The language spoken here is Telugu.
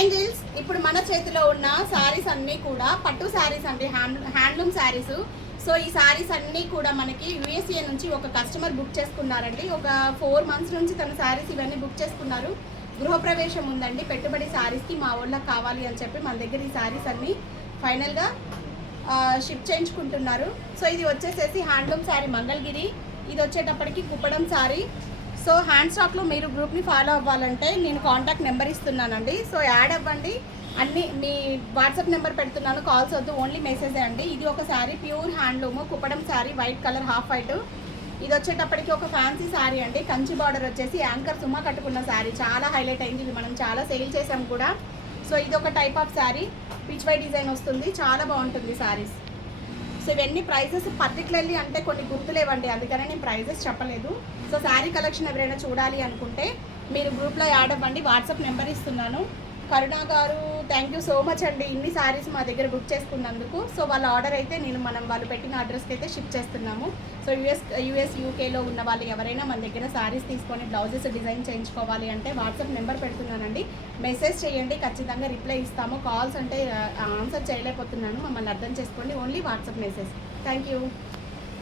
ఏంజల్స్ ఇప్పుడు మన చేతిలో ఉన్న శారీస్ అన్నీ కూడా పట్టు శారీస్ అండి, హ్యాండ్లూమ్ శారీస్. సో ఈ శారీస్ అన్నీ కూడా మనకి యూఎస్ఏ నుంచి ఒక కస్టమర్ బుక్ చేసుకున్నారండి. ఒక 4 months నుంచి తన శారీస్ ఇవన్నీ బుక్ చేసుకున్నారు. గృహప్రవేశం ఉందండి, పెట్టుబడి శారీస్కి మా ఊళ్ళకి కావాలి అని చెప్పి మన దగ్గర ఈ శారీస్ అన్నీ ఫైనల్గా షిప్ చేయించుకుంటున్నారు. సో ఇది వచ్చేసేసి హ్యాండ్లూమ్ శారీ మంగళగిరి, ఇది వచ్చేటప్పటికి కుప్పడం శారీ. సో హ్యాండ్ స్టాక్లో మీరు గ్రూప్ని ఫాలో అవ్వాలంటే నేను కాంటాక్ట్ నెంబర్ ఇస్తున్నానండి. సో యాడ్ అవ్వండి, అన్నీ మీ వాట్సాప్ నెంబర్ పెడుతున్నాను, కాల్స్ వద్దు, ఓన్లీ మెసేజే అండి. ఇది ఒక sari pure handloom Kuppadam sari, white colour half white. ఇది వచ్చేటప్పటికి ఒక ఫ్యాన్సీ శారీ అండి, కంచి బార్డర్ వచ్చేసి యాంకర్ సుమా కట్టుకున్న శారీ, చాలా హైలైట్ అయింది. ఇది మనం చాలా సేల్ చేసాం కూడా. సో ఇది ఒక టైప్ ఆఫ్ శారీ, పిచ్ వై డిజైన్ వస్తుంది, చాలా బాగుంటుంది శారీస్. సో ఇవన్నీ ప్రైజెస్ పర్టికులర్లీ అంటే కొన్ని గుర్తులేవండి, అందుకనే నేను ప్రైజెస్ చెప్పలేదు. సో శారీ కలెక్షన్ ఎవరైనా చూడాలి అనుకుంటే మీరు గ్రూప్లో యాడ్ అవ్వండి, వాట్సాప్ నెంబర్ ఇస్తున్నాను. కరుణ గారు థ్యాంక్ యూ సో మచ్ అండి, ఇన్ని శారీస్ మా దగ్గర బుక్ చేసుకున్నందుకు. సో వాళ్ళ ఆర్డర్ అయితే వాళ్ళు పెట్టిన అడ్రస్కి అయితే షిప్ చేస్తున్నాము. సో యూఎస్ యూకేలో ఉన్న వాళ్ళు ఎవరైనా మన దగ్గర శారీస్ తీసుకొని బ్లౌజెస్ డిజైన్ చేయించుకోవాలి అంటే వాట్సాప్ నెంబర్ పెడుతున్నానండి, మెసేజ్ చేయండి, ఖచ్చితంగా రిప్లై ఇస్తాము. కాల్స్ అంటే ఆన్సర్ చేయలేకపోతున్నాను, మమ్మల్ని అర్థం చేసుకోండి, only WhatsApp message. Thank you.